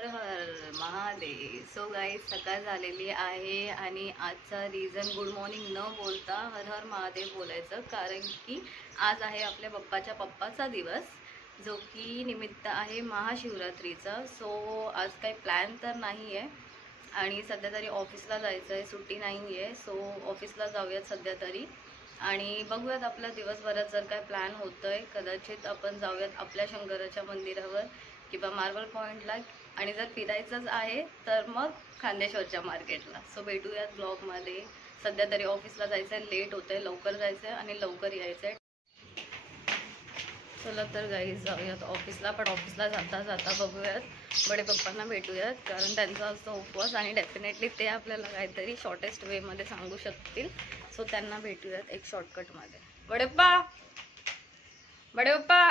हर हर Mahadev. So guys सकाळ झालेली आहे आणि आजचा रिझन गुड मॉर्निंग न बोलता हर हर महादेव बोलायचं, कारण की आज आहे आपल्या पप्पाचा दिवस, जो की निमित्त आहे महाशिवरात्रीचा. सो आज काही प्लॅन तर नाही आहे आणि सध्या तरी ऑफिसला जायचं आहे, सुट्टी नाही आहे. सो ऑफिसला जाऊयात सध्या तरी आणि बघूयात आपल्या दिवसभरात जर काय प्लॅन होतं आहे कदाचित आपण जाऊयात आपल्या शंकराच्या मंदिरावर किंवा मार्बल पॉईंटला, आणि जर फिरायचंच आहे तर मग खांदेश्वरच्या मार्केटला. सो भेटूयात ब्लॉगमध्ये. सध्या तरी ऑफिसला जायचं आहे, लेट होतं आहे, लवकर जायचं आहे आणि लवकर यायचं आहे. चला तर गाईज जाऊयात ऑफिसला, पण ऑफिसला जाता जाता बघूयात बडे पप्पांना भेटूयात, कारण त्यांचा असतो उपवास आणि डेफिनेटली ते आपल्याला काहीतरी शॉर्टेस्ट वेमध्ये सांगू शकतील. सो त्यांना भेटूयात एक शॉर्टकटमध्ये. बडे पप्पा, बडे पप्पा,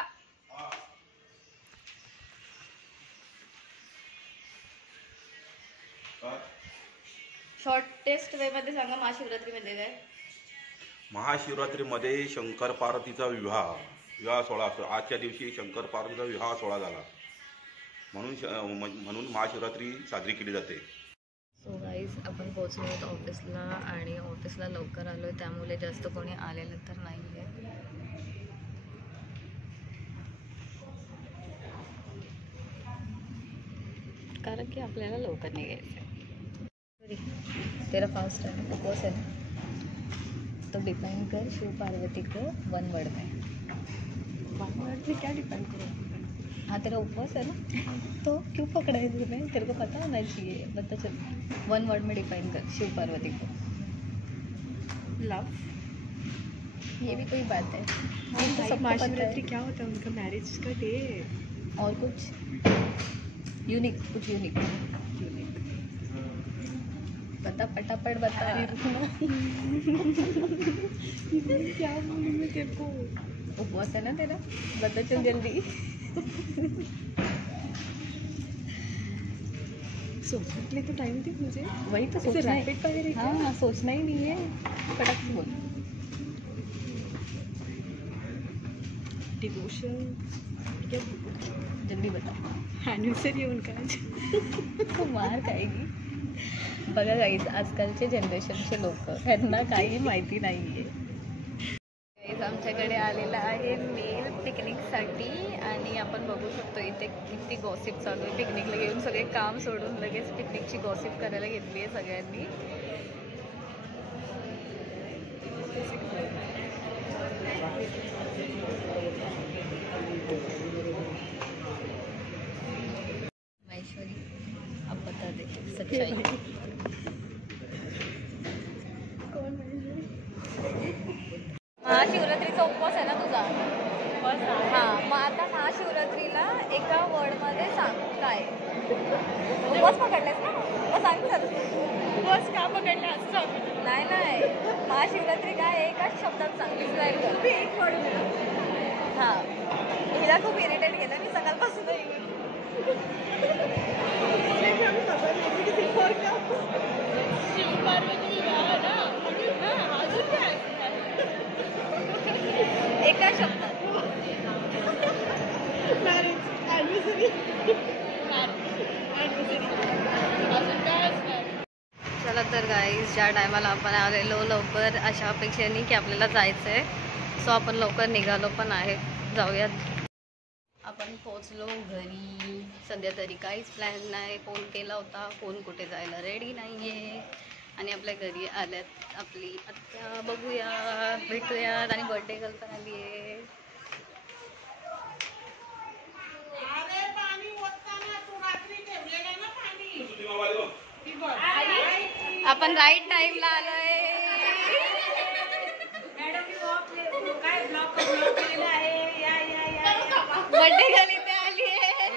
शॉर्टेस्ट वे मध्ये सांगा महाशिवरात्रीमध्ये काय. महाशिवरात्रीमध्ये शंकर पार्वतीचा विवाह सोहळा असतो. आजच्या दिवशी शंकर पार्वतीचा विवाह सोहळा झाला म्हणून महाशिवरात्री साजरी केली जाते. सो गाईज आपण पोहोचलो आहोत ऑफिसला आणि ऑफिसला लवकर आलो आहे, त्यामुळे जास्त कोणी आलेलं तर नाही आहे. कारण की आपल्याला लवकर निघायचं आहे. तेरा फास्ट है, उपवास है ना, तो डिपेंड कर शिव पार्वती को वन वर्ड में. वन वर्ड में क्या डिपेंड करो? हाँ तेरा उपवास है ना, तो क्यों पकड़ा है तूने? तेरे को पता होना चाहिए. बता चल, वन वर्ड में डिपेंड कर शिव पार्वती को. लव. ये भी कोई बात है. महाशिवरात्रि क्या होता है? उनका मैरिज का डे. और कुछ यूनिक, कुछ यूनिक बता, फटाफट बता. क्या बोलूं मैं तेरे को? उपवास है ना तेरा, बता चल जल्दी. सोचने के लिए तो टाइम दे मुझे. वही तो सोचना है. हाँ सोचना ही नहीं है, फटाक से बोल. डिवोशन क्या? जल्दी बता. एनिवर्सरी है उनका आज. तू मार खाएगी. बघा गाईज, आजकालचे जनरेशनचे लोक, ह्यांना काही माहिती नाही आहे. गाईज आमच्याकडे आलेला आहे मेल पिकनिकसाठी आणि आपण बघू शकतो इथे किती गॉसिप चालू आहे. पिकनिकला घेऊन सगळे काम सोडून लगेच पिकनिकची गॉसिप करायला घेतली आहे सगळ्यांनी. महेश्वरी अब बता दे सच्चाई. महाशिवरात्रीचा उपवास आहे ना तुझा? हां, मग आता महाशिवरात्रीला एका वर्डमध्ये सांग काय. उपवास पकडलास ना, मग सांग चल. उपवास का पकडला असं सांग. नाही महाशिवरात्री काय आहे एका शब्दात सांग. डिस्क्राईब कर. तुम्ही एक वर्ड. हां, हिला खूप इरिटेट केलं मी सकाळपासून. शिव पार्वती विवाह ना. अजून काय? एका शब्दात. Marriage anniversary. अजून काय असणार? चला तर गाईज, ज्या टायमाला आपण आलेलो लवकर अशा अपेक्षेने की आपल्याला जायचं आहे, सो आपण लवकर निघालो पण आहे. जाऊयात. आपण पोचलो घरी. सध्या तरी काहीच प्लॅन नाही. फोन केला होता, फोन कुठे जायला रेडी नाही आहे आणि आपल्या घरी आल्यात आपली आत्या. बघूया, भेटूयात. आणि बर्थडे गर्ल पण आली आहे. आपण राईट टाइमला आलोय. बर्थडे गर्ल इथे आली आहे.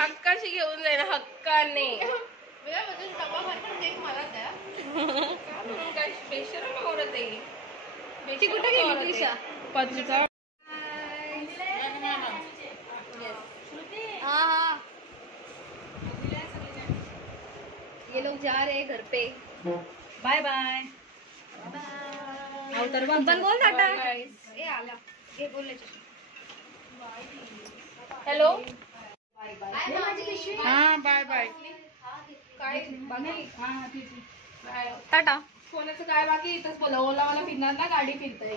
हक्काशी घेऊन जाईल, हक्काने. काय स्पेशल आवडत आहे. ती कुठे गेली त्रिशा? पत्रिका. हां जा रहे घर पे. Bye bye. पण बोल टाटा. ए आला हे बोलायचं. हॅलो. हा बाय बाय. काय बाकी हा ठीक आहे. टाटा. कोणाचं काय बाकी इथंच बोला. ओलावाला फिरणार ना गाडी फिरताय.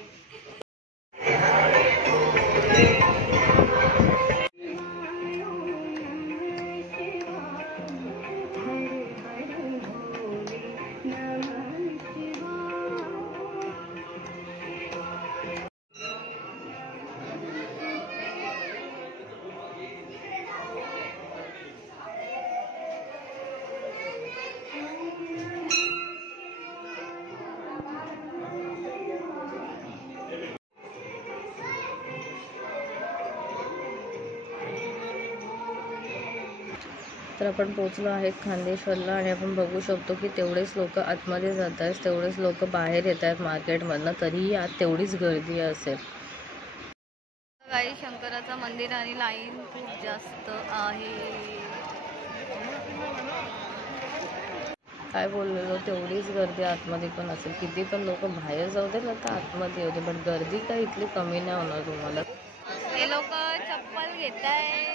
तर आपण पोहोचलो आहेत खांदेश्वरला आणि आपण बघू शकतो की तेवढेच लोक आतमध्ये जात आहेत, तेवढेच लोक बाहेर येत आहेत मार्केटमधनं, तरीही आत तेवढीच गर्दी असेल. काही शंकराचं मंदिर आणि लाईन खूप जास्त आहे. काय बोललेलो, तेवढीच गर्दी आतमध्ये पण असेल. किती पण लोक बाहेर जाऊ दे ना तर आतमध्ये येऊ दे, पण गर्दी काय इथली कमी नाही होणार तुम्हाला. हे लोक चप्पल घेत आहे.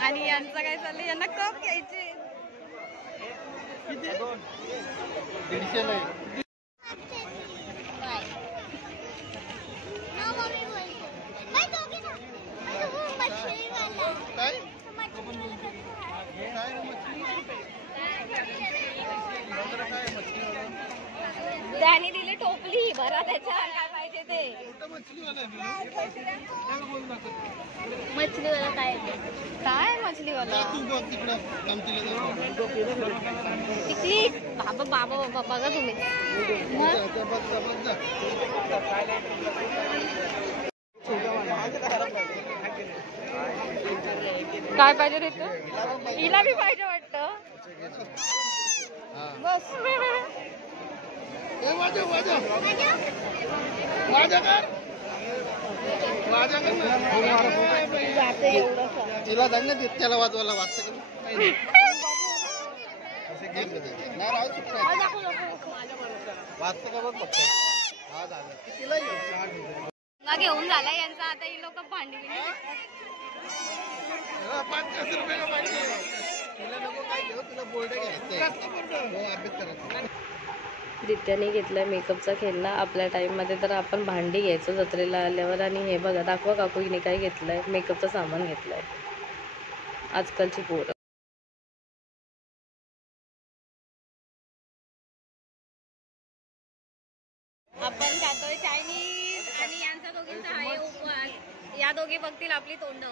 आणि यांचं काय चाललंय, यांना कप घ्यायचे. त्याने दिली टोपली भरा त्याच्या काय पाहिजे ते. मछलीवाला काय काय मछलीवाला टिकली. बाबा बाबा बाबा बघा तुम्ही. काय पाहिजे तिथं, हिला बी पाहिजे वाटतं. बस तिला जाईल ना त्याला वाजवायला वाजतं का बघ फक्त. घेऊन झाला यांचा. आता ही लोक भांडी दित्याने घेतलाय मेकअपचा खेळणा आपल्या टाइममध्ये. तर आपण भांडी घ्यायचो जत्रेला आल्यावर. आणि हे बघा, दाखवा काकू हिने काय घेतलंय, मेकअपचं सामान घेतलंय. आजकालची पोरं. आपण खातोय चायनीज आणि यांचा दोघींचा आहे उपवास. या दोघी बघतील आपली तोंड.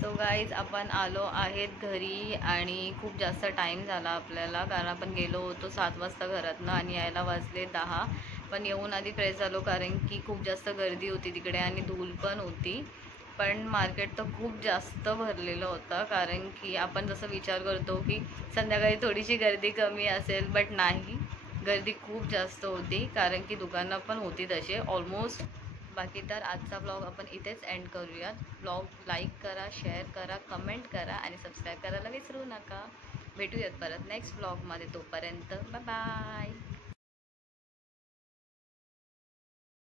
सो गाईज, आपण आलो आहेत घरी आणि खूप जास्त टाईम झाला आपल्याला, कारण आपण गेलो होतो 7 वाजता घरातनं आणि यायला वाजले 10. पण येऊन आधी फ्रेश झालो, कारण की खूप जास्त गर्दी होती तिकडे आणि धूल पण होती. पण मार्केट तर खूप जास्त भरलेलं होतं, कारण की आपण जसं विचार करतो की संध्याकाळी थोडीशी गर्दी कमी असेल, बट नाही, गर्दी खूप जास्त होती. कारण की दुकानं पण होती तसे ऑलमोस्ट. बाकी तर आजचा ब्लॉग आपण इथेच एंड करूयात. ब्लॉग लाईक करा, शेअर करा, कमेंट करा आणि सबस्क्राईब करायला विसरू नका. भेटूयात परत नेक्स्ट ब्लॉगमध्ये. तोपर्यंत बाय बाय.